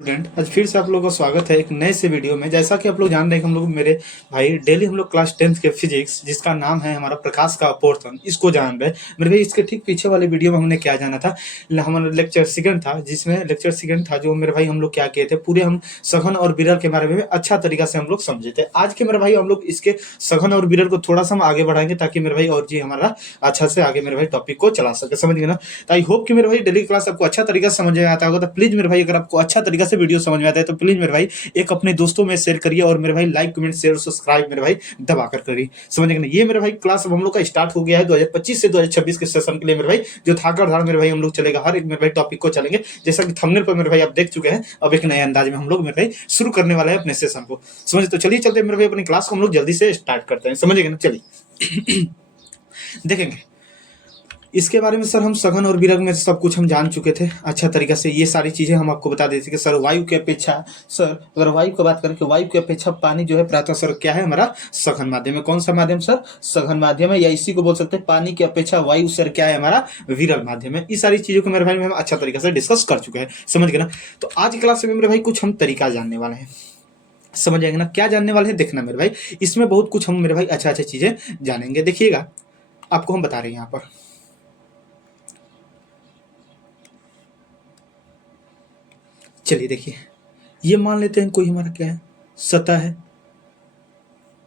Student, आज फिर से आप लोगों का स्वागत है एक नए से वीडियो में। जैसा कि आप लोग जान रहे हैं कि हम लोग मेरे भाई डेली हम लोग क्लास 10th के फिजिक्स, जिसका नाम है हमारा प्रकाश का अपवर्तन, इसको जान रहे हैं। मेरे भाई इसके ठीक पीछे वाले वीडियो में हमने क्या जाना था, हमारा लेक्चर सेकंड था, जिसमें लेक्चर सेकंड था जो मेरे भाई हम लोग क्या किए थे, पूरे हम सघन और विरल के बारे में अच्छा तरीका से हम लोग समझे थे। आज के मेरे भाई हम लोग इसके सघन और विरल को थोड़ा सा हम आगे बढ़ाएंगे, ताकि मेरे भाई और जी हमारा अच्छा से आगे मेरे भाई टॉपिक को चला सके, समझ गए ना। तो आई होप कि मेरे भाई डेली क्लास आपको अच्छा तरीका से समझ में आता होगा। तो प्लीज मेरे भाई, अगर आपको अच्छा तरीका से वीडियो समझ में आता है तो प्लीज मेरे भाई एक अपने दोस्तों में शेयर करिए, और मेरे भाई लाइक कमेंट शेयर सब्सक्राइब मेरे भाई दबा कर करिए, समझ गए ना। ये मेरे भाई क्लास अब हम लोग का स्टार्ट हो गया है 2025 से 2026 के सेशन के लिए मेरे भाई, जो धाकड़ धाड़ मेरे भाई हम लोग चलेगा, हर एक मेरे भाई टॉपिक को चलेंगे। जैसा कि थंबनेल पर मेरे भाई आप देख चुके हैं, अब एक नए अंदाज में हम लोग मेरे भाई शुरू करने वाले हैं अपने सेशन को, समझे। तो चलिए चलते हैं मेरे भाई, अपनी क्लास को हम लोग जल्दी से स्टार्ट करते हैं, समझेंगे ना। चलिए देखेंगे इसके बारे में। सर हम सघन और विरल में सब कुछ हम जान चुके थे अच्छा तरीका से, ये सारी चीजें हम आपको बता देते कि सर वायु की अपेक्षा, सर अगर वायु की बात करें कि वायु की अपेक्षा पानी जो है प्रातः सर क्या है हमारा सघन माध्यम है। कौन सा माध्यम सर? सघन माध्यम है, या इसी को बोल सकते हैं पानी की अपेक्षा वायु सर क्या है हमारा विरल माध्यम है। इस सारी चीजों को मेरे भाई में हम अच्छा तरीका से डिस्कस कर चुके हैं, समझ गए ना। तो आज क्लास में मेरे भाई कुछ हम तरीका जानने वाले हैं, समझ आएंगे ना। क्या जानने वाले हैं देखना मेरे भाई, इसमें बहुत कुछ हम मेरे भाई अच्छा अच्छा चीजें जानेंगे। देखिएगा आपको हम बता रहे हैं यहाँ पर, चलिए देखिए, ये मान लेते हैं कोई हमारा क्या है, सतह है,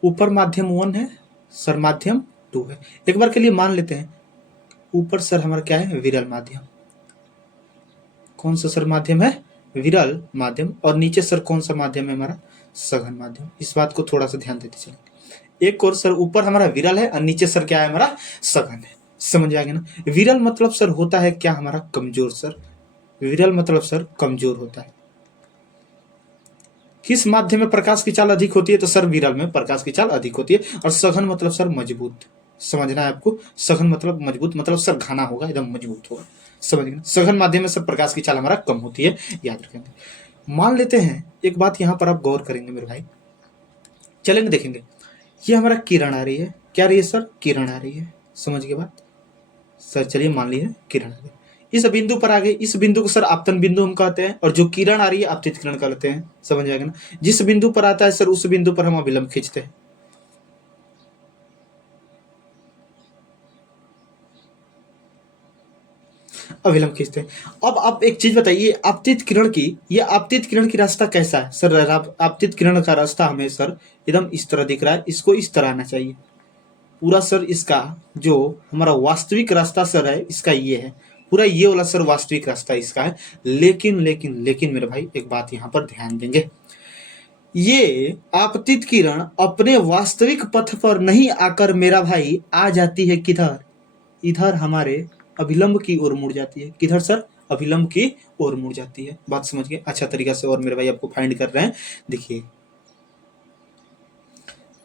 ऊपर माध्यम 1 है, सर माध्यम 2 है। एक बार के लिए मान लेते हैं ऊपर सर हमारा क्या है, विरल माध्यम। कौन सा सर माध्यम है? विरल माध्यम। और नीचे सर कौन सा माध्यम है हमारा? सघन माध्यम। इस बात को थोड़ा सा ध्यान देते चलें। एक और सर ऊपर हमारा विरल है और नीचे सर क्या है हमारा सघन है, समझ आ गया ना। विरल मतलब सर होता है क्या हमारा कमजोर सर, विरल मतलब सर कमजोर होता है। किस माध्यम में प्रकाश की चाल अधिक होती है? तो सर विरल में प्रकाश की चाल अधिक होती है। और सघन मतलब सर मजबूत, समझना है आपको। सघन मतलब मजबूत, मतलब सर घना होगा, एकदम मजबूत होगा, समझ गए। सघन माध्यम में सर प्रकाश की चाल हमारा कम होती है, याद रखेंगे। मान लेते हैं एक बात यहाँ पर आप गौर करेंगे मेरे भाई, चलेंगे देखेंगे। ये हमारा किरण आ रही है, क्या आ रही है सर? किरण आ रही है, समझ गए बात सर। चलिए मान लीजिए किरण आ गई, इस बिंदु पर आ गए। इस बिंदु को सर आपतन बिंदु हम कहते हैं, और जो किरण आ रही है आपतित किरण कहते हैं, समझ आएगा ना। जिस बिंदु पर आता है सर उस बिंदु पर हम अभिलंब खींचते हैं। अभिलंब खींचते हैं। अब आप एक चीज बताइए, आपतित किरण की, ये आपतित किरण की रास्ता कैसा है सर? आपतित किरण का रास्ता हमें सर एकदम इस तरह दिख रहा है, इसको इस तरह आना चाहिए पूरा सर। इसका जो हमारा वास्तविक रास्ता सर है इसका ये है पूरा, ये वाला सर वास्तविक रास्ता इसका है। लेकिन लेकिन लेकिन मेरे भाई एक बात यहाँ पर ध्यान देंगे, ये आपतित किरण अपने वास्तविक पथ पर नहीं आकर मेरा भाई आ जाती है किधर? इधर हमारे अभिलंब की ओर मुड़ जाती है। किधर सर? अभिलंब की ओर मुड़ जाती है। बात समझ गए अच्छा तरीका से। और मेरे भाई आपको फाइंड कर रहे हैं, देखिए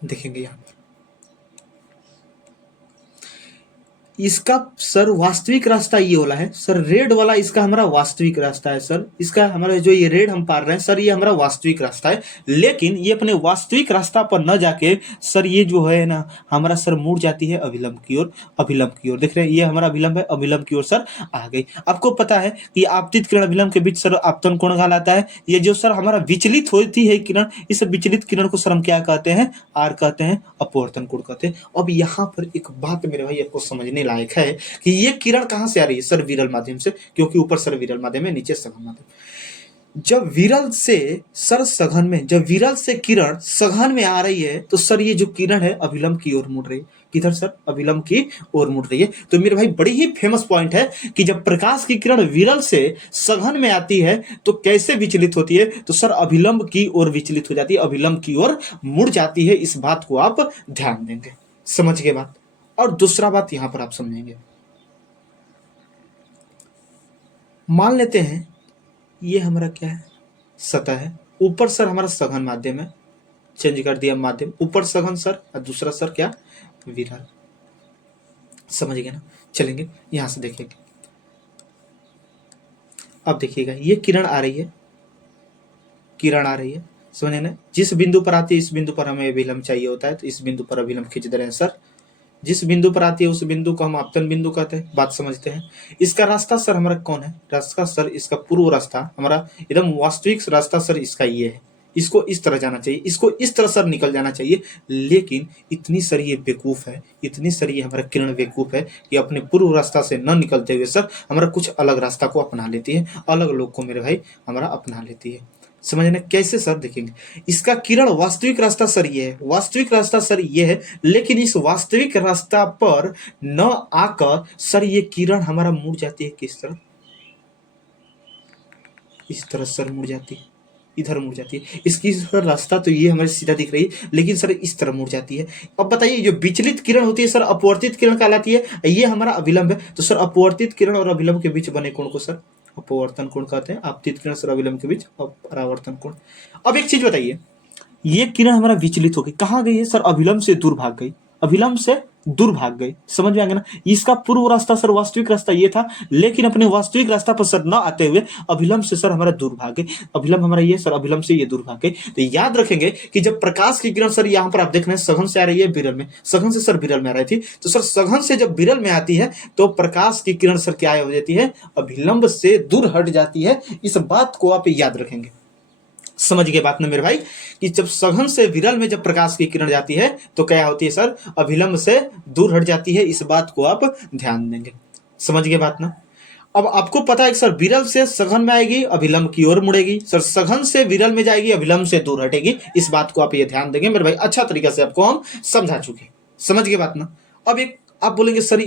देखेंगे यहाँ पर, इसका सर वास्तविक रास्ता ये वाला है सर, रेड वाला इसका हमारा वास्तविक रास्ता है सर। इसका हमारा जो ये रेड हम पार रहे हैं सर, ये हमारा वास्तविक रास्ता है। लेकिन ये अपने वास्तविक रास्ता पर न जाके सर ये जो है ना हमारा सर मुड़ जाती है अभिलंब की ओर। अभिलंब की ओर देख रहे हैं, ये हमारा अभिलंब है, अभिलंब की ओर सर आ गई। आपको पता है कि आपतित किरण अभिलंब के बीच सर आपतन कोण कहलाता है। ये जो सर हमारा विचलित होती है किरण, इस विचलित किरण को सर हम क्या कहते हैं? आर कहते हैं, अपवर्तन कोण कहते हैं। अब यहाँ पर एक बात मेरे भाई आपको समझने लायक है कि ये किरण कहां से आ रही है सर? विरल माध्यम से, क्योंकि ऊपर सर विरल माध्यम है, नीचे सघन माध्यम। जब विरल से सर सघन में, जब विरल से किरण सघन में आ रही है तो सर ये जो किरण है अभिलंब की ओर मुड़ रही है। किधर सर? अभिलंब की ओर मुड़ रही है। तो मेरे भाई बड़ी ही फेमस पॉइंट है कि जब प्रकाश की किरण विरल से सघन में आती है तो कैसे विचलित होती है? तो सर अभिलंब की ओर विचलित हो जाती है, अभिलंब की ओर मुड़ जाती है। इस बात को आप ध्यान देंगे, समझ गए बात। और दूसरा बात यहां पर आप समझेंगे, मान लेते हैं ये हमारा क्या है? सतह है, ऊपर सर हमारा सघन माध्यम है, चेंज कर दिया माध्यम, ऊपर सघन सर और दूसरा सर क्या? विरल, समझ गए ना। चलेंगे यहां से देखेंगे, अब देखिएगा ये किरण आ रही है, किरण आ रही है, समझे ना। जिस बिंदु पर आती है इस बिंदु पर हमें अभिलंब चाहिए होता है, तो इस बिंदु पर अभिलंब खींच दे रहे हैं सर, जिस बिंदु पर आती है उस बिंदु को हम आपतन बिंदु कहते हैं। बात समझते हैं। इसका रास्ता सर हमारा कौन है? रास्ता सर इसका पूर्व रास्ता हमारा एकदम वास्तविक रास्ता सर इसका ये है। इसको इस तरह जाना चाहिए, इसको इस तरह सर निकल जाना चाहिए। लेकिन इतनी सर ये बेवकूफ है, इतनी सर ये हमारा किरण बेवकूफ है कि अपने पूर्व रास्ता से न निकलते हुए सर हमारा कुछ अलग रास्ता को अपना लेती है, अलग लोग को मेरे भाई हमारा अपना लेती है। समझने कैसे सर? देखेंगे, इसका किरण वास्तविक रास्ता सर ये है, वास्तविक रास्ता सर ये है, लेकिन इस वास्तविक रास्ता पर न आकर सर ये किरण हमारा मुड़ जाती है। किस तरह? इस तरह सर मुड़ जाती है, इधर मुड़ जाती है। इसकी सर रास्ता तो ये हमारे सीधा दिख रही है, लेकिन सर इस तरह मुड़ जाती है। अब बताइए, जो विचलित किरण होती है सर अपवर्तित किरण कहलाती है, ये हमारा अभिलंब है। तो सर अपवर्तित किरण और अभिलंब के बीच बने कोण को सर अपवर्तन कोण कहते हैं। आपतित किरण सर अभिलंब के बीच परावर्तन कोण। अब एक चीज बताइए, ये किरण हमारा विचलित हो गई, कहाँ गई है सर? अभिलंब से दूर भाग गई, अभिलंब से दूर भाग गई। समझ में आ गया ना? इसका पूर्व रास्ता सर वास्तविक रास्ता ये था, लेकिन अपने वास्तविक रास्ता पर सर न आते हुए अभिलंब से सर हमारा दूर भाग गई। अभिलंब हमारा ये सर अभिलंब से ये दूर भाग गई। तो याद रखेंगे कि जब प्रकाश की किरण सर यहाँ पर आप देख रहे हैं सघन से आ रही है विरल में, सघन से सर विरल में आ रही थी, तो सर सघन से जब विरल में आती है तो प्रकाश की किरण सर क्या हो जाती है? अभिलंब से दूर हट जाती है। इस बात को आप याद रखेंगे। समझ गए बात ना मेरे भाई, कि जब सघन से विरल में जब प्रकाश की किरण जाती है तो क्या होती है सर? अभिलंब से दूर हट जाती है। इस बात को आप ध्यान देंगे। समझ गए बात ना? अब आपको पता है कि सर विरल से सघन में आएगी, अभिलंब की ओर मुड़ेगी, सर सघन से विरल में जाएगी, अभिलंब से दूर हटेगी। इस बात को आप ये ध्यान देंगे मेरे भाई। अच्छा तरीका से आपको हम समझा चुके। समझ गए बात ना? अब एक आप बोलेंगे सर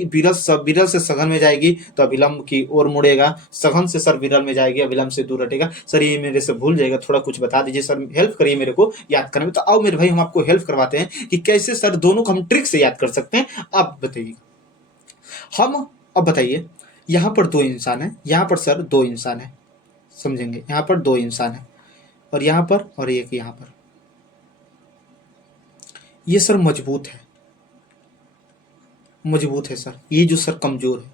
विरल से सघन में जाएगी तो अभिलंब की ओर मुड़ेगा, सघन से सर विरल में जाएगी, अभिलंब से दूर हटेगा। सर ये मेरे से भूल जाएगा, थोड़ा कुछ बता दीजिए सर, हेल्प करिए मेरे को याद करने में। तो आओ मेरे भाई हम आपको हेल्प करवाते हैं कि कैसे सर दोनों को हम ट्रिक से याद कर सकते हैं। आप बताइए, हम अब बताइए, यहाँ पर दो इंसान है, यहाँ पर सर दो इंसान है, समझेंगे, यहाँ पर दो इंसान है और यहाँ पर और एक यहाँ पर। ये सर मजबूत है, मजबूत है सर। ये जो सर कमजोर है,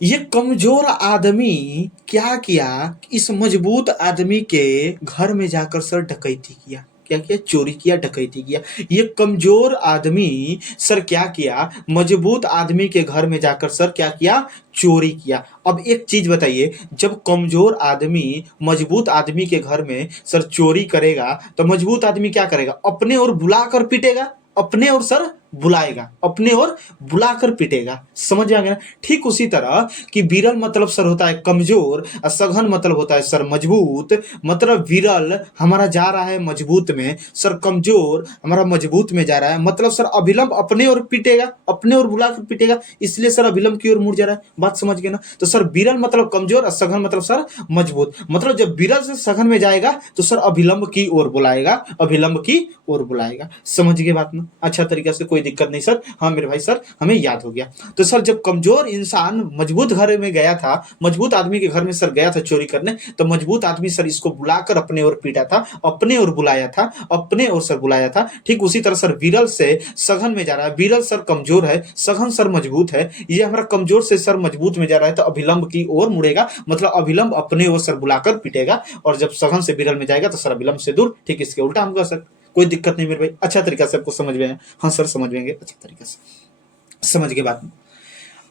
ये कमजोर आदमी क्या किया? इस मजबूत आदमी के घर में जाकर सर डकैती किया। क्या किया? चोरी किया, डकैती किया। ये कमजोर आदमी सर क्या किया? मजबूत आदमी के घर में जाकर सर क्या किया? चोरी किया। अब एक चीज बताइए, जब कमजोर आदमी मजबूत आदमी के घर में सर चोरी करेगा तो मजबूत आदमी क्या करेगा? अपने ओर बुलाकर पीटेगा, अपने ओर सर बुलाएगा, अपने ओर बुलाकर पीटेगा। समझ आ गया? ठीक उसी तरह कि विरल मतलब सर होता है कमजोर और सघन मतलब होता है सर मजबूत। मतलब विरल हमारा जा रहा है मजबूत में, सर कमजोर हमारा मजबूत में जा रहा है, मतलब सर अभिलंब अपने ओर पीटेगा, अपने ओर बुलाकर पीटेगा, इसलिए सर अभिलंब की ओर मुड़ जा रहा है। बात समझ गए ना? तो सर विरल मतलब कमजोर और सघन मतलब सर मजबूत। मतलब जब विरल से सघन में जाएगा तो सर अभिलंब की ओर बुलाएगा, अभिलंब की ओर बुलाएगा। समझ गए बात ना? अच्छा तरीका से, कोई दिक्कत नहीं सर। हाँ मेरे भाई सर हमें याद हो गया। तो सर जब कमजोर इंसान मजबूत घर में गया था, मजबूत आदमी के घर में सर गया था चोरी करने, तो मजबूत आदमी सर इसको बुलाकर अपने ओर पीटा था, अपने ओर बुलाया था, अपने ओर सर बुलाया था। ठीक उसी तरह सर विरल से सघन में जा रहा है, विरल सर कमजोर है, सघन सर मजबूत है, ये हमारा कमजोर से सर मजबूत में जा रहा है तो अभिलंब की ओर मुड़ेगा, मतलब अभिलंब अपने ओर सर बुलाकर पीटेगा। और जब सघन से विरल में जाएगा तो सर अभिलंब से दूर। ठीक इसके उल्टा हम कह सकते। कोई दिक्कत नहीं मेरे भाई, अच्छा तरीका से आपको समझ में आया? हाँ सर समझ में आएंगे, अच्छा तरीका से समझ के बात में।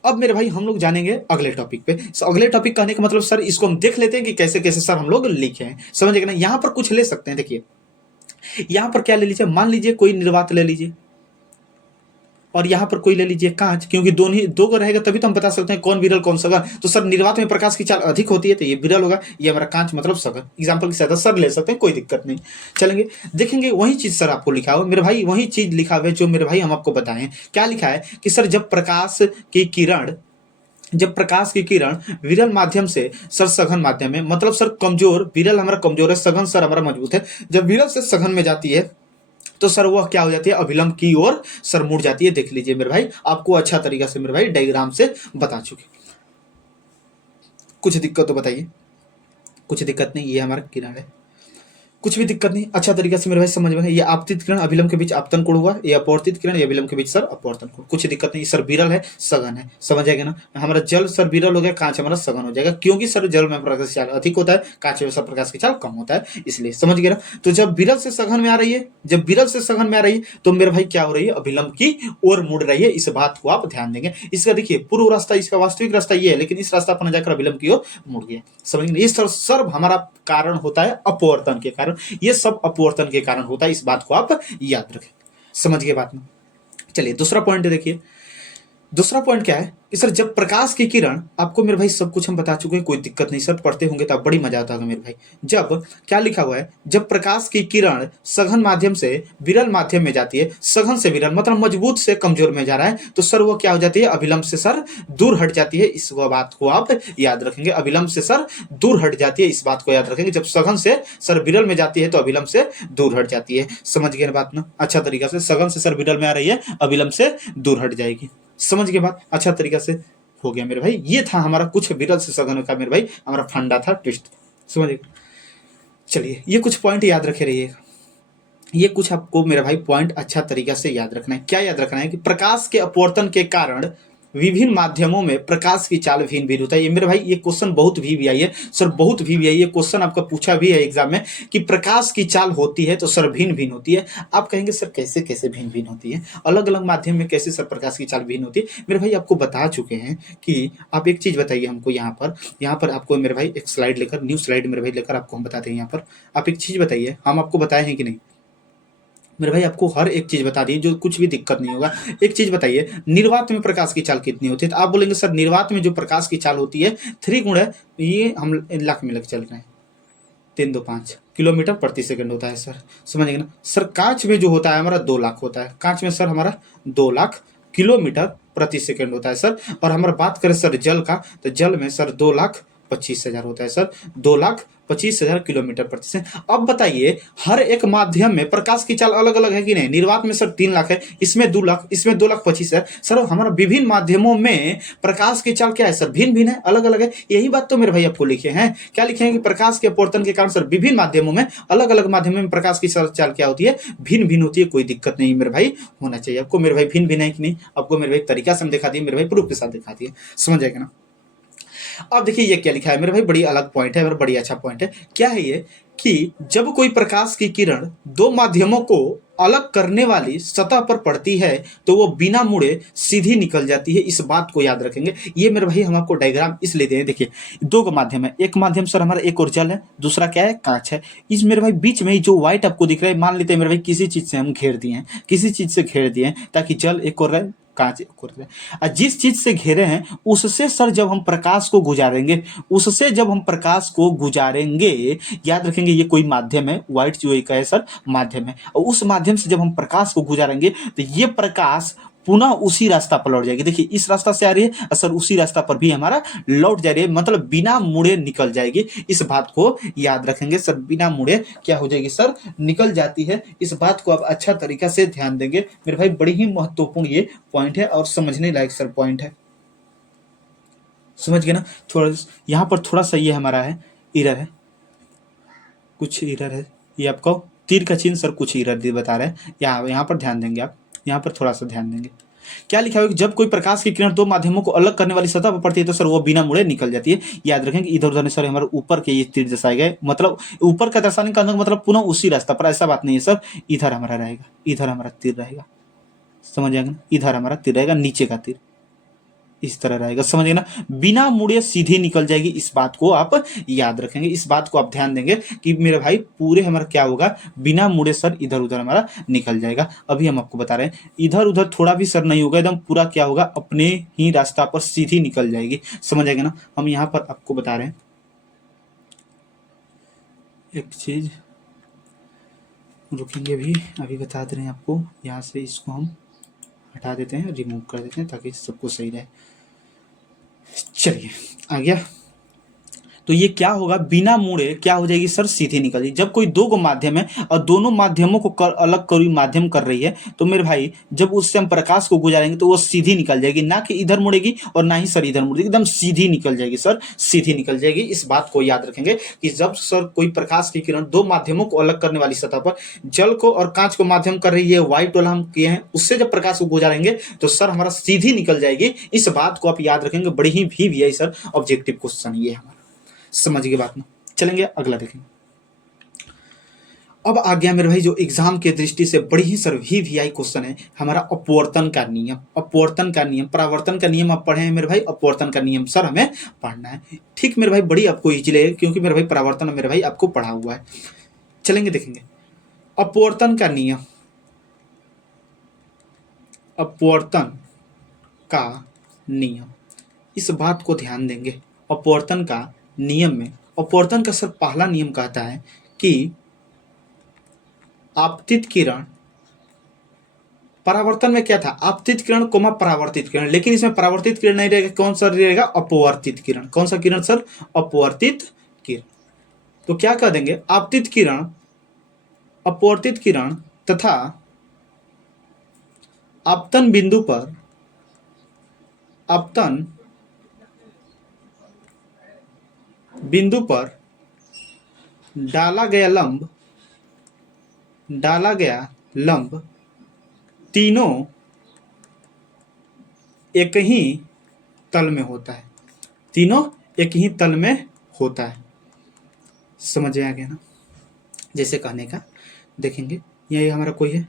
अब मेरे भाई हम लोग जानेंगे अगले टॉपिक पे। अगले टॉपिक कहने का मतलब सर इसको हम देख लेते हैं कि कैसे कैसे सर हम लोग लिखे हैं। समझ गए ना? यहाँ पर कुछ ले सकते हैं। देखिए यहाँ पर क्या ले लीजिए, मान लीजिए कोई निर्वात ले लीजिए और यहाँ पर कोई ले लीजिए कांच, क्योंकि दोनों ही दो को रहेगा तभी तो हम बता सकते हैं कौन विरल कौन सघन। तो सर निर्वात में प्रकाश की चाल अधिक होती है तो ये विरल होगा, ये हमारा कांच मतलब सघन। एग्जाम्पल की सहायता सर ले सकते हैं, कोई दिक्कत नहीं। चलेंगे देखेंगे, वही चीज सर आपको लिखा हुआ मेरे भाई, वही चीज लिखा हुआ है जो मेरे भाई हम आपको बताएं। क्या लिखा है कि सर जब प्रकाश की किरण विरल माध्यम से सर सघन माध्यम में, मतलब सर कमजोर, विरल हमारा कमजोर है, सघन सर हमारा मजबूत है, जब विरल से सघन में जाती है तो सर वह क्या हो जाती है? अभिलंब की ओर सर मुड़ जाती है। देख लीजिए मेरे भाई, आपको अच्छा तरीका से मेरे भाई डायग्राम से बता चुके। कुछ दिक्कत तो बताइए? कुछ दिक्कत नहीं, ये हमारा किरण है। कुछ भी दिक्कत नहीं, अच्छा तरीके से मेरे भाई समझ में है। ये आपतित किरण अभिलंब के बीच आपतन कोण हुआ, ये अपवर्तित किरण ये विलंब के बीच सर अपवर्तन कोण, कुछ दिक्कत नहीं। सर विरल है सघन है, समझ आएगा ना। हमारा जल सर विरल हो गया, कांच हमारा सघन हो जाएगा, क्योंकि सर जल में प्रकाश की चाल अधिक होता है, कांच में सर प्रकाश की चाल कम होता है, इसलिए समझ गया ना। तो जब विरल से सघन में आ रही है, जब विरल से सघन में आ रही है तो मेरे भाई क्या हो रही है, अभिलंब की ओर मुड़ रही है, इस बात को आप ध्यान देंगे। इसका देखिए पूर्व रास्ता, इसका वास्तविक रास्ता ये है, लेकिन इस रास्ता पर जाकर अभिलंब की ओर मुड़ गया, समझ गए। ये सर्व हमारा कारण होता है अपवर्तन के कारण, ये सब अपवर्तन के कारण होता है, इस बात को आप याद रखें, समझ गए बात में। चलिए दूसरा पॉइंट देखिए, दूसरा पॉइंट क्या है कि सर जब प्रकाश की किरण, आपको मेरे भाई सब कुछ हम बता चुके हैं, कोई दिक्कत नहीं सर, पढ़ते होंगे तो बड़ी मजा आता होगा मेरे भाई। जब क्या लिखा हुआ है, जब प्रकाश की किरण सघन माध्यम से विरल माध्यम में जाती है, सघन से विरल मतलब मजबूत से कमजोर में जा रहा है, तो सर वो क्या हो जाती है, अभिलंब से सर दूर हट जाती है, इस बात को आप याद रखेंगे। अभिलंब से सर दूर हट जाती है, इस बात को याद रखेंगे। जब सघन से सर विरल में जाती है तो अभिलंब से दूर हट जाती है, समझ गए बात ना। अच्छा तरीका से सघन से सर विरल में आ रही है, अभिलंब से दूर हट जाएगी, समझ गए बात, अच्छा तरीका से हो गया मेरे भाई। ये था हमारा कुछ विरल से सघन का मेरे भाई हमारा फंडा था, ट्विस्ट, समझ गए। चलिए ये कुछ पॉइंट याद रखे रहिएगा, ये कुछ आपको मेरे भाई पॉइंट अच्छा तरीका से याद रखना है। क्या याद रखना है कि प्रकाश के अपवर्तन के कारण विभिन्न माध्यमों में प्रकाश की चाल भिन्न भिन्न होता है। ये मेरे भाई ये क्वेश्चन बहुत भी आई है सर, बहुत भी आई है, ये क्वेश्चन आपका पूछा भी है एग्जाम में कि प्रकाश की चाल होती है तो सर भिन्न भिन्न होती है। आप कहेंगे सर कैसे कैसे भिन्न भिन्न होती है, अलग अलग माध्यम में कैसे सर प्रकाश की चाल भिन्न होती है। मेरे भाई आपको बता चुके हैं कि आप एक चीज बताइए हमको, यहाँ पर आपको मेरे भाई एक स्लाइड लेकर, न्यू स्लाइड मेरे भाई लेकर आपको हम बताते हैं। यहाँ पर आप एक चीज बताइए, हम आपको बताए हैं कि नहीं मेरे भाई, आपको हर एक चीज बता दी जो कुछ भी दिक्कत नहीं होगा। एक चीज बताइए, निर्वात में प्रकाश की चाल कितनी होती है, तो आप बोलेंगे सर निर्वात में जो प्रकाश की चाल होती है 3 गुण है, ये हम लाख में लग चल रहे हैं, 325 किलोमीटर प्रति सेकंड होता है सर, समझेंगे ना। सर कांच में जो होता है हमारा 2 लाख होता है, कांच में सर हमारा 2 लाख किलोमीटर प्रति सेकंड होता है सर। और हमारा बात करें सर जल का, तो जल में सर 2,25,000 होता है सर, 2,25,000 किलोमीटर प्रति सेकंड। अब बताइए हर एक माध्यम में प्रकाश की चाल अलग अलग है कि नहीं। निर्वात में सर 3 लाख है, इसमें 2 लाख, इसमें 2,25,000 है सर। हमारा विभिन्न माध्यमों में प्रकाश की चाल क्या है सर, भिन्न भिन्न है, अलग अलग है। यही बात तो मेरे भाई आपको लिखे हैं, क्या लिखे हैं कि प्रकाश के अपवर्तन के कारण सर विभिन्न माध्यमों में, अलग अलग माध्यमों में प्रकाश की चाल क्या होती है, भिन्न भिन्न होती है। कोई दिक्कत नहीं मेरे भाई, होना चाहिए आपको मेरे भाई भिन्न भिन्न है कि नहीं, आपको मेरे भाई तरीका से हम दिखा दिए, मेरे भाई प्रूफ के साथ दिखा दिए, समझ जाएगा ना। अब देखिए ये क्या लिखा है मेरे भाई, बड़ी अलग पॉइंट है, बड़ी अच्छा पॉइंट है। क्या है ये कि जब कोई प्रकाश की किरण 2 माध्यमों को अलग करने वाली सतह पर पड़ती है तो वो बिना मुड़े सीधी निकल जाती है, इस बात को याद रखेंगे। ये मेरे भाई हम आपको डायग्राम इसलिए दे, देखिए 2 का माध्यम है, एक माध्यम सर हमारा एक और जल है, दूसरा क्या है कांच है। इस मेरे भाई बीच में ही जो व्हाइट आपको दिख रहा है, मान लेते हैं मेरे भाई किसी चीज से हम घेर दिए हैं, किसी चीज से घेर दिए हैं ताकि जल एक और रहे, कांच एक और रहे। जिस चीज से घेरे हैं उससे सर जब हम प्रकाश को गुजारेंगे, उससे जब हम प्रकाश को गुजारेंगे, याद रखेंगे ये कोई माध्यम है, व्हाइट जो एक है सर माध्यम है, और उस माध्यम से जब हम प्रकाश को गुजारेंगे तो ये प्रकाश पुनः उसी रास्ता पर लौट जाएगी। देखिए इस रास्ता से आ रही है सर, उसी रास्ता पर भी हमारा लौट जा रही है, मतलब बिना मुड़े निकल जाएगी, इस बात को याद रखेंगे सर। बिना मुड़े क्या हो जाएगी सर, निकल जाती है, इस बात को आप अच्छा तरीका से ध्यान देंगे मेरे भाई। बड़ी ही महत्वपूर्ण ये पॉइंट है और समझने लायक सर पॉइंट है, समझ गए ना। थोड़ा यहाँ पर थोड़ा सा ये हमारा है इरर है, कुछ इरर है, ये आपको तीर का चिन्ह सर कुछ इरर बता रहे हैं, यहाँ पर ध्यान देंगे आप, यहाँ पर थोड़ा सा ध्यान देंगे। क्या लिखा हुआ है कि जब कोई प्रकाश की किरण 2 माध्यमों को अलग करने वाली सतह पर पड़ती है तो सर वो बिना मुड़े निकल जाती है। याद रखेंगे इधर उधर सर हमारे ऊपर के ये तीर दर्शाए गए, मतलब ऊपर का दर्शाने का मतलब पुनः उसी रास्ता पर, ऐसा बात नहीं है सर। इधर हमारा रहेगा, इधर हमारा तीर रहेगा, समझ आएगा ना, इधर हमारा तीर रहेगा, नीचे का तीर इस तरह रहेगा, समझिए ना। बिना मुड़े सीधी निकल जाएगी, इस बात को आप याद रखेंगे, इस बात को आप ध्यान देंगे कि मेरे भाई पूरे हमारा क्या होगा, बिना मुड़े सर इधर उधर हमारा निकल जाएगा। अभी हम आपको बता रहे हैं इधर उधर थोड़ा भी सर नहीं होगा, एकदम पूरा क्या होगा, अपने ही रास्ता पर सीधी निकल जाएगी, समझ आएगा ना। हम यहाँ पर आपको बता रहे हैं एक चीज, रुकेंगे भी, अभी बता दे रहे हैं आपको। यहाँ से इसको हम हटा देते हैं, रिमूव कर देते हैं ताकि सबको सही रहे। चलिए आ गया। तो ये क्या होगा, बिना मुड़े क्या हो जाएगी सर, सीधी निकल जाएगी। जब कोई दो माध्यम है और दोनों माध्यमों को अलग कोई माध्यम कर रही है, तो मेरे भाई जब उससे हम प्रकाश को गुजारेंगे तो वो सीधी निकल जाएगी, ना कि इधर मुड़ेगी और ना ही सर इधर मुड़ेगी, एकदम सीधी निकल जाएगी सर, सीधी निकल जाएगी। इस बात को याद रखेंगे कि जब सर कोई प्रकाश की किरण दो माध्यमों को अलग करने वाली सतह पर जल को और कांच को माध्यम कर रही है, व्हाइट वाला हम किए हैं, उससे जब प्रकाश को गुजारेंगे तो सर हमारा सीधी निकल जाएगी। इस बात को आप याद रखेंगे, बड़ी ही भी सर ऑब्जेक्टिव क्वेश्चन ये हमारा, समझ गए बात ना। चलेंगे अगला देखेंगे। अब आ गया मेरे भाई जो एग्जाम के दृष्टि से बड़ी ही सर वी क्वेश्चन है हमारा, अपवर्तन का नियम। अपवर्तन का नियम, परावर्तन का नियम आप पढ़े हैं मेरे भाई, अपवर्तन का नियम सर हमें पढ़ना है। ठीक मेरे भाई, बड़ी आपको इजी लगेगा क्योंकि मेरे भाई परावर्तन मेरे भाई आपको पढ़ा हुआ है। चलेंगे देखेंगे अपवर्तन का नियम। अपवर्तन का नियम, इस बात को ध्यान देंगे। अपवर्तन का नियम में अपवर्तन का सर पहला नियम कहता है कि आपतित किरण, परावर्तन में क्या था, आपतित किरण कोमा परावर्तित किरण, लेकिन इसमें परावर्तित किरण नहीं रहेगा, कौन सा रहेगा, अपवर्तित किरण। कौन सा किरण सर, अपवर्तित किरण। तो क्या कह देंगे, आपतित किरण, अपवर्तित किरण तथा आपतन बिंदु पर, आपतन बिंदु पर डाला गया लंब, डाला गया लंब तीनों एक ही तल में होता है, तीनों एक ही तल में होता है। समझ में आ गया ना, जैसे कहने का देखेंगे, यही हमारा कोई है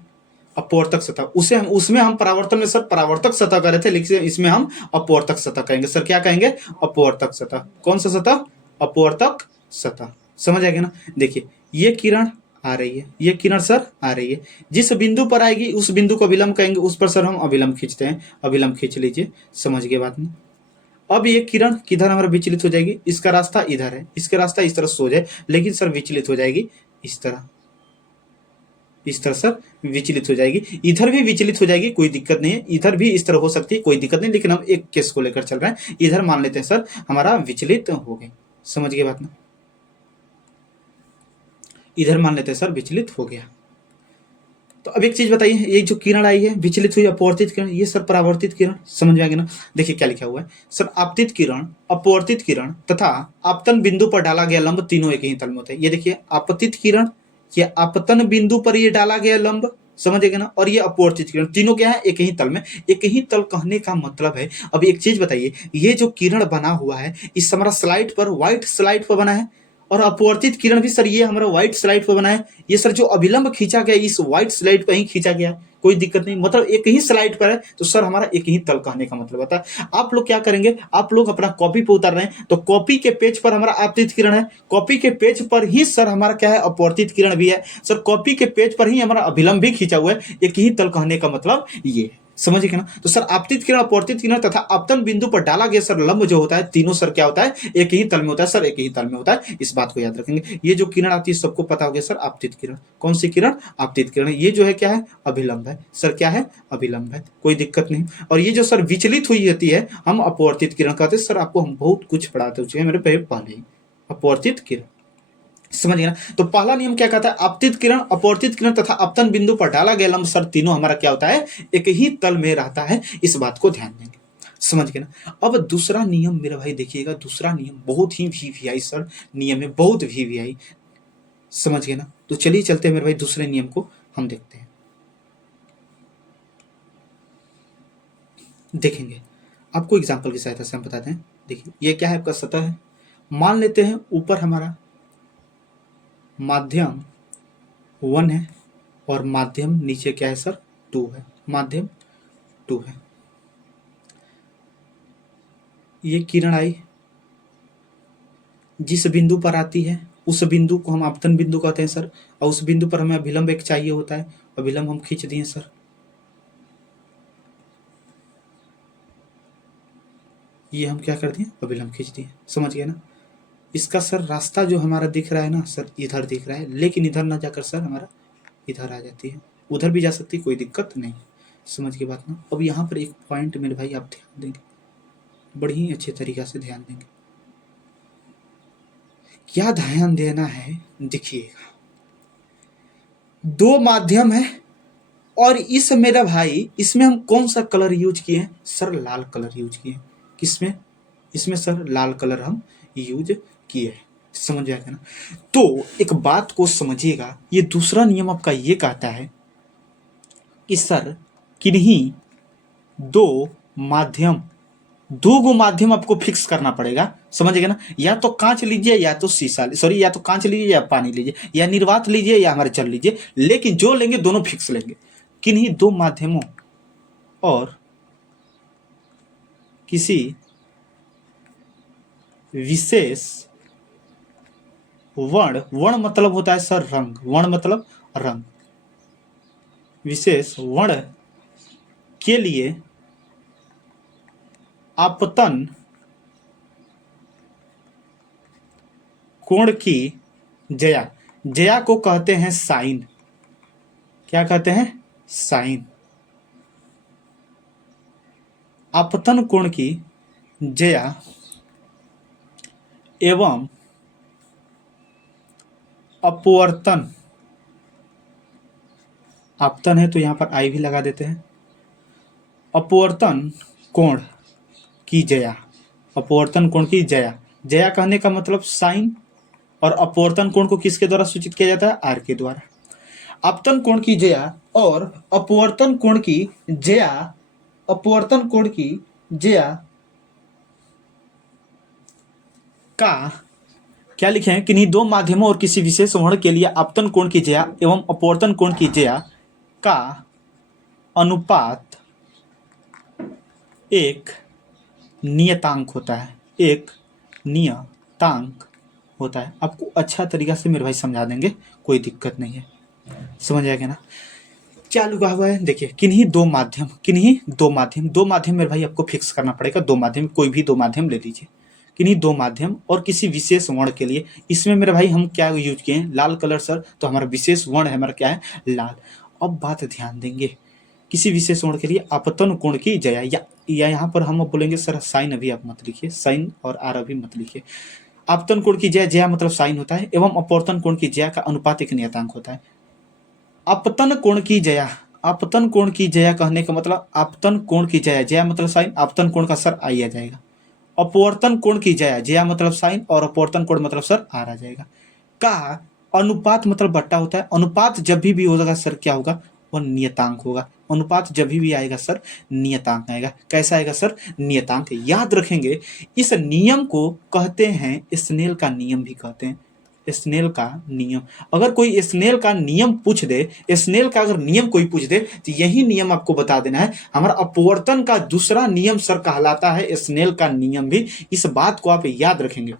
अपवर्तक सतह, उसे हम उसमें हम परावर्तन में सर परावर्तक सतह कर रहे थे, लेकिन इसमें हम अपवर्तक सतह कहेंगे सर। क्या कहेंगे, अपवर्तक सतह। कौन सा सतह, अपवर्तक सतह। समझ आएगा ना। देखिए ये किरण आ रही है, ये किरण सर आ रही है, जिस बिंदु पर आएगी उस बिंदु को अभिलंब कहेंगे, उस पर सर हम अभिलंब खींचते हैं, अभिलंब खींच लीजिए। समझ गए बात में। अब ये किरण किधर हमारा विचलित हो जाएगी, इसका रास्ता इधर है, इसका रास्ता इस तरह सो जाए, लेकिन सर विचलित हो जाएगी इस तरह, इस तरह सर विचलित हो जाएगी। इधर भी विचलित हो जाएगी, कोई दिक्कत नहीं है, इधर भी इस तरह हो सकती है, कोई दिक्कत नहीं, लेकिन हम एक केस को लेकर चल रहे हैं। इधर मान लेते हैं सर हमारा विचलित हो गए। समझ गए बात ना, इधर मान लेते हैं सर विचलित हो गया। तो अब एक चीज बताइए, ये जो किरण आई है विचलित हुई, अपवर्तित किरण, ये सर परावर्तित किरण। समझ में आ गया ना। देखिए क्या लिखा हुआ है सर, आपतित किरण, अपवर्तित किरण तथा आपतन बिंदु पर डाला गया लंब तीनों एक ही तल में होते हैं। ये देखिए आपतित किरण, ये आपतन बिंदु पर ये डाला गया लंब, समझेगा ना, और ये अपवर्तित किरण, तीनों क्या है, एक ही तल में। एक ही तल कहने का मतलब है, अब एक चीज बताइए, ये जो किरण बना हुआ है इस हमारा स्लाइड पर, व्हाइट स्लाइड पर बना है, और अपवर्तित किरण भी सर ये हमारा व्हाइट स्लाइड पर बना है। ये सर जो अभिलंब खींचा गया इस व्हाइट स्लाइड पर ही खींचा गया, कोई दिक्कत नहीं, मतलब एक ही स्लाइड पर है, तो सर हमारा एक ही तल कहने का मतलब होता है। आप लोग क्या करेंगे, आप लोग अपना कॉपी पे उतार रहे हैं, तो कॉपी के पेज पर हमारा आपतित किरण है, कॉपी के पेज पर ही सर हमारा क्या है, अपवर्तित किरण भी है। सर कॉपी के पेज पर ही हमारा अभिलंब भी खींचा हुआ है, एक ही तल कहने का मतलब ये है। समझिए ना। तो सर आपतित किरण, अपवर्तित किरण तथा आपतन बिंदु पर डाला गया सर लंब जो होता है, तीनों सर क्या होता है, एक ही तल में होता है सर, एक ही तल में होता है। इस बात को याद रखेंगे। ये जो किरण आती है सबको पता हो गया सर, आपतित किरण। कौन सी किरण, आपतित किरण। ये जो है क्या है, अभिलंब है सर, क्या है, अभिलंब है, कोई दिक्कत नहीं। और ये जो सर विचलित हुई होती है हम अपवर्तित किरण कहते हैं। सर आपको हम बहुत कुछ पढ़ाते हो चुके हैं मेरे पहले ही, अपवर्तित किरण। समझिए ना। तो पहला नियम क्या कहता है, आपतित किरण, अपवर्तित किरण तथा आपतन बिंदु पर डाला गया लंब सर तीनों हमारा क्या होता है, एक ही तल में रहता है। इस बात को ध्यान देंगे। समझ गए ना। अब दूसरा नियम मेरा भाई देखिएगा, दूसरा नियम बहुत ही वीवीआई सर नियम है, बहुत वीवीआई। समझ गए ना। तो चलिए चलते हैं मेरे भाई, दूसरे नियम को हम देखते हैं, देखेंगे। आपको एग्जाम्पल की सहायता से हम बताते हैं। देखिए ये क्या है, आपका सतह है, मान लेते हैं ऊपर हमारा माध्यम 1 है और माध्यम नीचे क्या है सर, 2 है, माध्यम 2 है। ये किरण आई, जिस बिंदु पर आती है उस बिंदु को हम आपतन बिंदु कहते हैं सर, और उस बिंदु पर हमें अभिलंब एक चाहिए होता है, अभिलंब हम खींच दिए सर। ये हम क्या कर दिए, अभिलंब खींच दिए। समझ गए ना। इसका सर रास्ता जो हमारा दिख रहा है ना सर, इधर दिख रहा है, लेकिन इधर ना जाकर सर हमारा इधर आ जाती है, उधर भी जा सकती है, कोई दिक्कत नहीं। समझ के बात ना। अब यहाँ पर एक पॉइंट मेरे भाई आप ध्यान देंगे, बड़ी ही अच्छे तरीक़ा से ध्यान देंगे। क्या ध्यान देना है, देखिएगा, दो माध्यम है और इस मेरा भाई इसमें हम कौन सा कलर यूज किए हैं सर, लाल कलर यूज किए हैं। किसमें, इसमें सर लाल कलर हम यूज किए हैं, समझ आएगा ना। तो एक बात को समझिएगा, ये दूसरा नियम आपका ये कहता है कि सर किन्हीं दो माध्यम, दो गो माध्यम आपको फिक्स करना पड़ेगा, समझिएगा ना। या तो कांच लीजिए या तो शीशा, सॉरी, या तो कांच लीजिए या पानी लीजिए या निर्वात लीजिए या हमारे जल लीजिए, लेकिन जो लेंगे दोनों फिक्स लेंगे। किन्हीं दो माध्यमों और किसी विशेष वर्ण, वर्ण मतलब होता है सर रंग, वर्ण मतलब रंग, विशेष वर्ण के लिए आपतन कोण की जया, जया को कहते हैं साइन, क्या कहते हैं, साइन। आपतन कोण की जया एवं अपवर्तन, आपतन है तो यहां पर आई भी लगा देते हैं, अपवर्तन कोण की जया, अपवर्तन कोण की जया, जया कहने का मतलब साइन, और अपवर्तन कोण को किसके द्वारा सूचित किया जाता है, आर के द्वारा। आपतन कोण की जया और अपवर्तन कोण की जया, अपवर्तन कोण की जया का क्या लिखे हैं, किन्हीं दो माध्यमों और किसी विशेष वर्ण के लिए आपतन कोण की जया एवं अपवर्तन कोण की जया का अनुपात एक नियतांक होता है, एक नियतांक होता है। आपको अच्छा तरीका से मेरे भाई समझा देंगे, कोई दिक्कत नहीं है, समझ आएगा ना। क्या लिखा हुआ है, देखिए, किन्हीं दो माध्यम, किन्हीं दो माध्यम, दो माध्यम मेरे भाई आपको फिक्स करना पड़ेगा, दो माध्यम, कोई भी दो माध्यम ले लीजिए, किन्हीं दो माध्यम और किसी विशेष वर्ण के लिए। इसमें मेरे भाई हम क्या यूज किए हैं, लाल कलर सर, तो हमारा विशेष वर्ण है, हमारा क्या है, लाल। अब बात ध्यान देंगे, किसी विशेष वर्ण के लिए आपतन कोण की जया, या यहाँ पर हम बोलेंगे सर साइन अभी आप मत लिखिए, साइन और आर अभी मत लिखिए। आपतन कोण की जया, जया मतलब साइन होता है, एवं अपवर्तन कोण की जया का अनुपात एक नियतांक होता है। आपतन कोण की जया, आपतन कोण की जया कहने का मतलब आपतन कोण की जया, जया मतलब साइन, आपतन कोण का सर आई आ जाएगा। अपवर्तन कोण की जया, जया मतलब साइन और अपवर्तन कोण मतलब सर आर आ जाएगा। का अनुपात मतलब बट्टा होता है, अनुपात जब भी होगा सर क्या होगा, वह नियतांक होगा। अनुपात जब भी आएगा सर नियतांक आएगा। कैसा आएगा सर, नियतांक। याद रखेंगे, इस नियम को कहते हैं स्नेल का नियम भी कहते हैं, स्नेल का नियम। अगर कोई स्नेल का नियम पूछ दे, स्नेल का अगर नियम कोई पूछ दे तो यही नियम आपको बता देना है। हमारा अपवर्तन का दूसरा नियम सर कहलाता है स्नेल का नियम भी, इस बात को आप याद रखेंगे।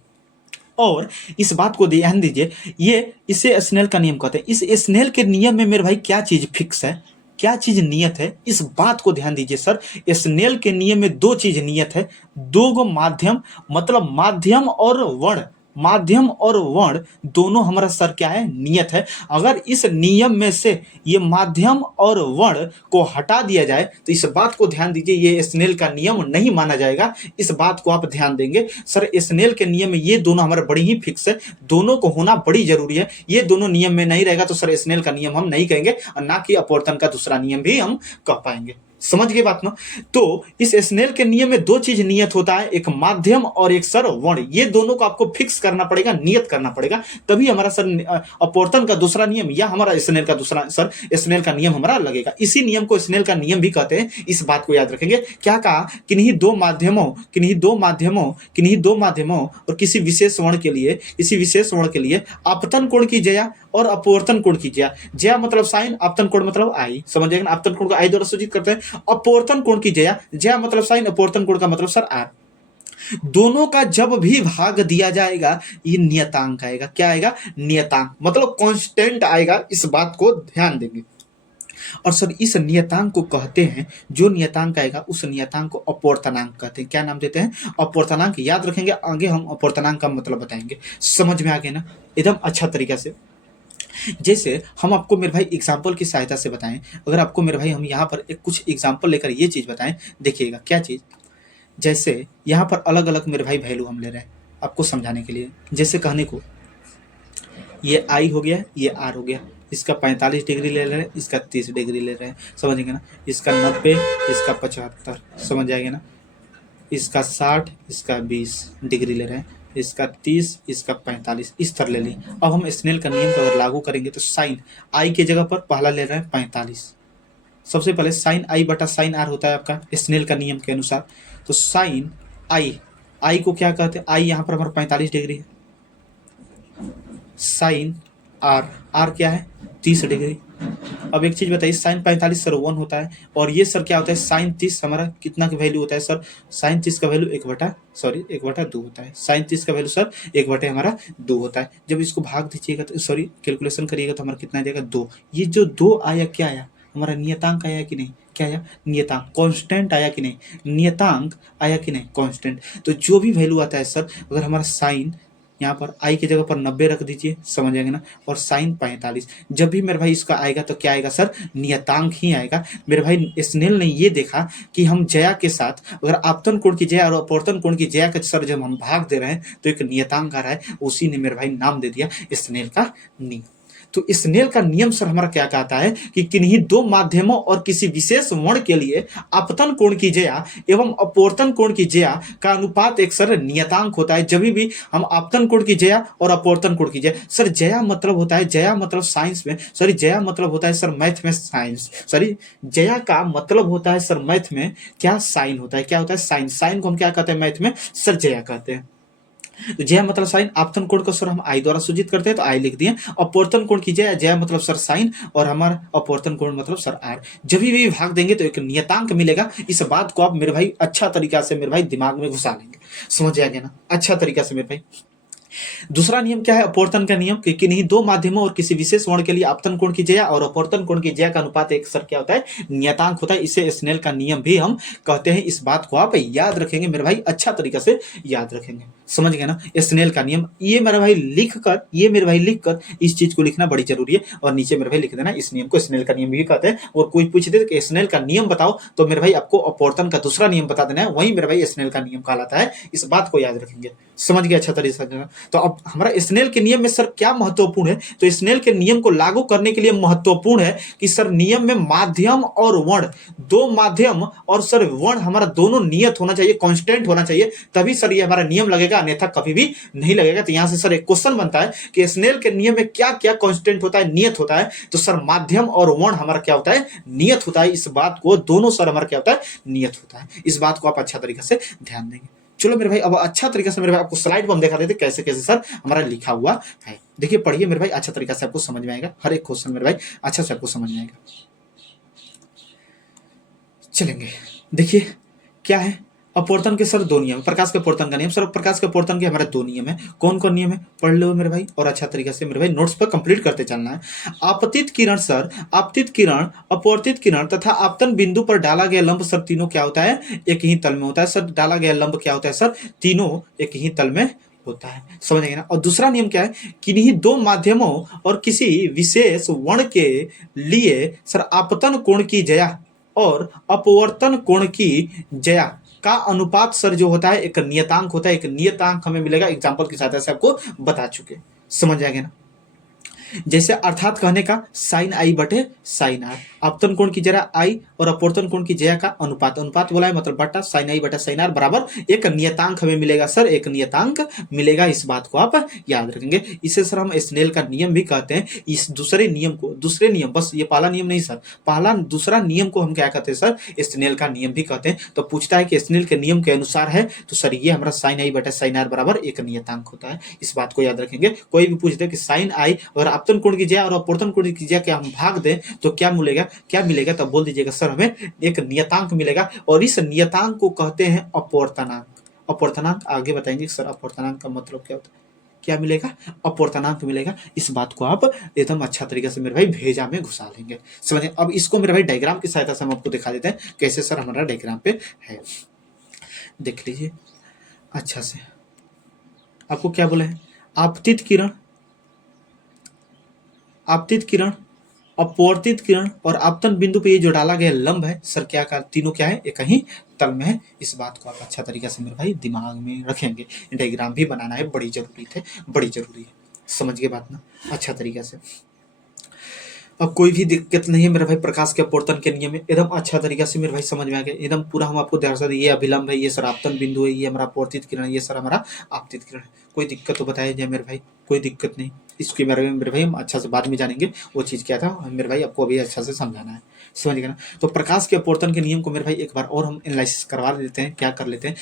और इस बात को ध्यान दीजिए, ये इसे स्नेल का नियम कहते हैं। इस स्नेल के नियम में मेरे भाई क्या चीज फिक्स है, क्या चीज नियत है, इस बात को ध्यान दीजिए सर। स्नेल के नियम में दो चीज नियत है, दो गो माध्यम, मतलब माध्यम और वर्ण, माध्यम और वर्ण दोनों हमारा सर क्या है, नियत है। अगर इस नियम में से ये माध्यम और वर्ण को हटा दिया जाए तो इस बात को ध्यान दीजिए, ये स्नेल का नियम नहीं माना जाएगा। इस बात को आप ध्यान देंगे सर, स्नेल के नियम में ये दोनों हमारे बड़ी ही फिक्स है, दोनों को होना बड़ी जरूरी है। ये दोनों नियम में नहीं रहेगा तो सर स्नेल का नियम हम नहीं कहेंगे, और ना कि अपवर्तन का दूसरा नियम भी हम कह पाएंगे। समझ गए बात ना। तो इस स्नेल के नियम में दो चीज नियत होता है, एक माध्यम और एक सर वर्ण। ये दोनों को आपको फिक्स करना पड़ेगा, नियत करना पड़ेगा, तभी हमारा सर अपवर्तन का दूसरा नियम या हमारा स्नेल का दूसरा सर स्नेल का नियम हमारा लगेगा। इसी नियम को स्नेल का नियम भी कहते हैं, इस बात को याद रखेंगे। क्या कहा, किन्हीं दो माध्यमों, किन्हीं दो माध्यमों, किन्हीं दो माध्यमों और किसी विशेष वर्ण के लिए, किसी विशेष वर्ण के लिए आपतन कोण की जया और अपवर्तन कोण की जया, जया मतलब साइन, आपतन कोण मतलब आई, समझिएगा। आपतन कोण को आई द्वारा सूचित करते हैं। अपवर्तन कोण की जया, जया मतलब साइन, अपवर्तन कोण का मतलब सर आर। दोनों का जब भी भाग दिया जाएगा ये नियतांक आएगा। क्या आएगा, नियतांक, मतलब कांस्टेंट आएगा। इस बात को ध्यान देंगे। और सर इस नियतांक को कहते हैं, जो नियतांक आएगा उस नियतांक को अपवर्तनांक कहते हैं। क्या नाम देते हैं, अपवर्तनांक। याद रखेंगे, आगे हम अपवर्तनांक का मतलब बताएंगे। समझ में आ गया ना एकदम अच्छा तरीका से। जैसे हम आपको मेरे भाई एग्जाम्पल की सहायता से बताएं, अगर आपको मेरे भाई हम यहाँ पर एक कुछ एग्जाम्पल लेकर ये चीज़ बताएं, देखिएगा क्या चीज़। जैसे यहाँ पर अलग अलग मेरे भाई वैल्यू हम ले रहे हैं आपको समझाने के लिए। जैसे कहने को ये आई हो गया, ये आर हो गया। इसका 45 डिग्री ले रहे हैं, इसका 30 डिग्री ले रहे हैं, समझेंगे ना। इसका 90, इसका 75, समझ जाएंगे ना। इसका 60, इसका 20 डिग्री ले रहे हैं, इसका 30, इसका 45, इस तरह ले ली। अब हम स्नेल का नियम को अगर लागू करेंगे तो साइन आई की जगह पर पहला ले रहे हैं 45। सबसे पहले साइन आई बटा साइन आर होता है आपका स्नेल का नियम के अनुसार। तो साइन आई, आई को क्या कहते हैं, आई यहाँ पर हमारा 45 डिग्री है। साइन आर, आर क्या है 30 डिग्री। अब एक चीज बताइए, साइन 45 सर 1 होता है, और ये सर क्या होता है साइन 30 हमारा कितना का वैल्यू होता है सर, साइन 30 का वैल्यू 1/2 होता है। साइन 30 का वैल्यू सर 1/2 होता है। जब इसको भाग दीजिएगा तो सॉरी कैलकुलेशन करिएगा तो हमारा कितना आ जाएगा 2। ये जो 2 आया क्या आया, हमारा नियतांक आया कि नहीं, क्या आया नियतांक, कांस्टेंट आया कि नहीं, नियतांक आया कि नहीं, कांस्टेंट। तो जो भी वैल्यू आता है सर, अगर हमारा साइन यहाँ पर आई की जगह पर 90 रख दीजिए, समझ जाएंगे ना, और साइन 45, जब भी मेरे भाई इसका आएगा तो क्या आएगा सर, नियतांक ही आएगा। मेरे भाई स्नेल ने ये देखा कि हम जया के साथ अगर आपतन कोण की जया और अपवर्तन कोण की जया का सर जब हम भाग दे रहे हैं तो एक नियतांक आ रहा है, उसी ने मेरे भाई नाम दे दिया स्नेल का नियम। तो स्नेल का नियम सर हमारा क्या कहता है कि किन्हीं दो माध्यमों और किसी विशेष वर्ण के लिए आपतन कोण की जया एवं अपवर्तन कोण की जया का अनुपात एक सर नियतांक होता है। जब भी हम आपतन कोण की जया और अपवर्तन कोण की जया, सर जया मतलब होता है, जया मतलब साइंस में सॉरी जया मतलब होता है सर मैथ में साइंस, सॉरी जया का मतलब होता है सर मैथ में क्या, साइन होता है, क्या होता है साइन। साइन को हम क्या कहते हैं मैथ में सर जया कहते हैं। तो जया मतलब साइन, आपतन कोण को सर हम आई द्वारा सूचित करते हैं तो आई लिख दिए। अपवर्तन कोण की जया, जया मतलब सर साइन, और हमारा अपवर्तन कोण मतलब सर आर। जब भी भाग देंगे तो एक नियतांक मिलेगा। इस बात को आप मेरे भाई अच्छा तरीका से मेरे भाई दिमाग में घुसा लेंगे, समझ जाएंगे ना अच्छा तरीका से मेरे भाई। दूसरा नियम क्या है, अपवर्तन का नियम, कि किन्हीं दो माध्यमों और किसी विशेष वर्ण के लिए आपतन कोण की जया और अपवर्तन कोण की जया का अनुपात एक सर क्या होता है, नियतांक होता है। इसे स्नेल का नियम भी हम कहते हैं। इस बात को आप याद रखेंगे मेरे भाई, अच्छा तरीका से याद रखेंगे, समझ गए ना स्नेल का नियम। ये मेरे भाई लिख कर इस चीज को लिखना बड़ी जरूरी है, और नीचे मेरे भाई लिख देना इस नियम को स्नेल का नियम भी कहते हैं। और कोई पूछ दे कि स्नेल का नियम बताओ तो मेरे भाई आपको अपवर्तन का दूसरा नियम बता देना है, वही मेरे भाई स्नेल का नियम कहलाता है। इस बात को याद रखेंगे, समझ गए अच्छा तरीके से। तो अब हमारा स्नेल के नियम में सर क्या महत्वपूर्ण है, तो स्नेल के नियम को लागू करने के लिए महत्वपूर्ण है कि सर नियम में माध्यम और वर्ण, दो माध्यम और सर वर्ण हमारा दोनों नियत होना चाहिए, कांस्टेंट होना चाहिए, तभी सर ये हमारा नियम लगेगा, अन्यथा कभी भी नहीं लगेगा। तो यहां से सर एक क्वेश्चन बनता है कि स्नेल के नियम में क्या क्या कांस्टेंट होता है, नियत होता है। तो सर माध्यम और वर्ण हमारा क्या होता है, नियत होता है। इस बात को दोनों सर हमारा क्या होता है, नियत होता है। इस बात को आप अच्छा तरीके से ध्यान देंगे। चलो मेरे भाई अब अच्छा तरीके से मेरे भाई आपको स्लाइड पर हम दिखा देते कैसे कैसे सर हमारा लिखा हुआ है। देखिए पढ़िए मेरे भाई, अच्छा तरीका से आपको समझ में आएगा, हर एक क्वेश्चन मेरे भाई अच्छा से आपको समझ में आएगा। चलेंगे देखिए क्या है, अपवर्तन के सर दो नियम, प्रकाश के अपवर्तन का नियम, सर प्रकाश के अपवर्तन के हमारे दो नियम है। कौन कौन नियम है पढ़ लो मेरे भाई, और अच्छा तरीके से मेरे भाई नोट्स पर कंप्लीट करते चलना है। आपतित किरण सर, आपतित किरण, अपवर्तित किरण तथा आपतन बिंदु पर डाला गया लंब सर तीनों क्या होता है, एक ही तल में होता है। सर डाला गया लंब क्या होता है सर, तीनों एक ही तल में होता है, समझेंगे ना। और दूसरा नियम क्या है, किन्हीं दो माध्यमों और किसी विशेष वर्ण के लिए सर आपतन कोण की जया और अपवर्तन कोण की जया का अनुपात सर जो होता है एक नियतांक होता है। एक नियतांक हमें मिलेगा, एग्जांपल की सहायता से आपको बता चुके, समझ जाएंगे ना। जैसे अर्थात कहने का साइन आई बटे साइन आर, आपतन कोण की जरा आई और अपवर्तन कोण की जया का अनुपात, अनुपात बोला है मतलब बटा साइन आई बटा साइन आर बराबर एक नियतांक हमें मिलेगा सर, एक नियतांक मिलेगा। इस बात को आप याद रखेंगे। इसे सर हम स्नेल का नियम भी कहते हैं। इस दूसरे नियम को, दूसरे नियम, बस ये पहला नियम नहीं सर, पहला दूसरा नियम को हम क्या कहते हैं सर, स्नेल का नियम भी कहते हैं। तो पूछता है कि स्नेल के नियम के अनुसार है तो सर ये हमारा साइन आई बटा साइन आर बराबर एक नियतांक होता है। इस बात को याद रखेंगे। कोई भी पूछ दे कि साइन आई और आपतन कोण की जया और अपवर्तन कोण की जया के हम भाग दें तो क्या मिलेगा, क्या मिलेगा, तब बोल दीजिएगा सर हमें एक नियतांक मिलेगा, और इस नियतांक को कहते हैं अपवर्तनांक। अपवर्तनांक आगे बताएंगे सर अपवर्तनांक का मतलब क्या होता है, क्या मिलेगा, अपवर्तनांक मिलेगा। इस बात को आप एकदम अच्छा तरीके से मेरे भाई भेजा में घुसा लेंगे, समझे। अब इसको मेरे भाई डायग्राम की सहायता से हम आपको दिखा देते हैं कैसे सर हमारा डायग्राम पे है, देख लीजिए अच्छा से। आपको क्या बोला है, आपतित किरण, आपतित किरण, अपवर्तित किरण और आपतन बिंदु पे ये जो डाला गया लंब है सर क्या का, तीनों क्या है, एक ही तल में है। इस बात को आप अच्छा तरीके से मेरे भाई दिमाग में रखेंगे। डायग्राम भी बनाना है, बड़ी जरूरी है। समझ गए बात ना अच्छा तरीका से। अब कोई भी दिक्कत नहीं है मेरे भाई, प्रकाश के अपवर्तन के नियम में एकदम अच्छा तरीका से मेरे भाई समझ में आ गया एकदम पूरा। हम आपको दर्शा दिए, ये अभिलंब है, ये सर आपतन बिंदु है, ये हमारा अपवर्तित किरण है, ये सर हमारा आपतित किरण है। कोई दिक्कत तो बताया जाए मेरे भाई, कोई दिक्कत नहीं। इसके बारे में मेरे भाई हम अच्छा से बाद में जानेंगे वो चीज़ क्या था मेरे भाई, आपको अभी अच्छा से समझाना है, समझ गए ना। तो प्रकाश के अपवर्तन के नियम को मेरे भाई एक बार और हम एनालिसिस करवा लेते हैं, क्या कर लेते हैं।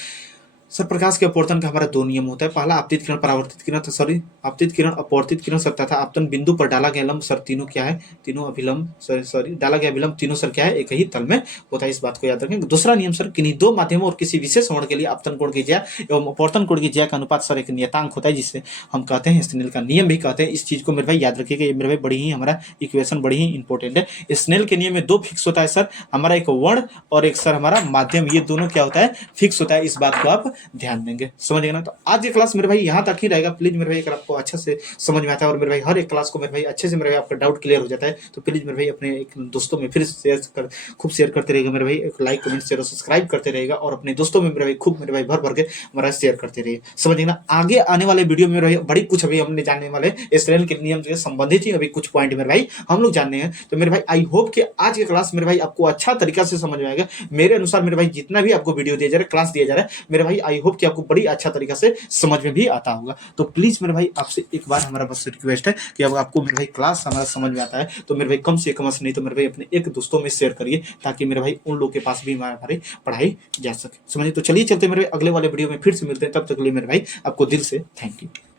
सर प्रकाश के अपवर्तन का हमारा दो नियम होता है, पहला आपतित किरण परावर्तित किरण, तो सॉरी आपतित किरण अपवर्तित किरण सर तथा आपतन बिंदु पर डाला गया लंब सर तीनों क्या है, तीनों अभिलंब सॉरी डाला गया अभिलंब तीनों सर क्या है, एक ही तल में होता है, इस बात को याद रखें। दूसरा नियम सर किन्हीं दो माध्यमों और किसी विशेष कोण के लिए आपतन कोण की ज्या एवं अपवर्तन कोण की ज्या का अनुपात सर एक नियतांक होता है, जिससे हम कहते हैं स्नेल का नियम भी कहते हैं। इस चीज को मेरे भाई याद रखिएगा, ये मेरे भाई बड़ी ही हमारा इक्वेशन बड़ी ही इंपॉर्टेंट है। स्नेल के नियम में दो फिक्स होता है सर, हमारा एक वर्ण और एक सर हमारा माध्यम, ये दोनों क्या होता है, फिक्स होता है। इस बात को आप ध्यान देंगे, समझ गए ना। तो आज ये क्लास मेरे भाई यहाँ तक ही रहेगा। प्लीज मेरे भाई अगर आपको अच्छा से समझ में आता है और मेरे भाई हर एक क्लास को मेरे भाई अच्छे से मेरे भाई आपका डाउट क्लियर हो जाता है, तो प्लीज मेरे भाई अपने एक दोस्तों में फिर शेयर कर, खूब शेयर करते रहेगा मेरे भाई, एक लाइक कमेंट शेयर और सब्सक्राइब करते रहेगा और अपने दोस्तों में मेरे भाई खूब मेरे भाई भर भर के हमारा शेयर करते रहिए, समझ गए ना। आगे आने वाले वीडियो में मेरे भाई बड़ी कुछ अभी हमने जानने वाले स्नेल के नियम से संबंधित ही अभी कुछ पॉइंट मेरे भाई हम लोग जानने हैं। तो मेरे भाई आई होप कि आज की क्लास मेरे भाई आपको अच्छा तरीका से समझ में आएगा। मेरे अनुसार मेरे भाई जितना भी आपको वीडियो दिया जा रहा है, क्लास दिया जा रहा है, मेरे भाई आई होप कि आपको बड़ी अच्छा तरीका से समझ में भी आता होगा। तो प्लीज मेरे भाई आपसे एक बार हमारा बस रिक्वेस्ट है कि अब आपको मेरे भाई क्लास हमारा समझ में आता है तो मेरे भाई कम से कम नहीं तो मेरे भाई अपने एक दोस्तों में शेयर करिए, ताकि मेरे भाई उन लोगों के पास भी हमारी पढ़ाई जा सके, समझिए। तो चलिए चलते मेरे अगले वाले वीडियो में फिर से मिलते हैं, तब तक के लिए मेरे भाई आपको दिल से थैंक यू।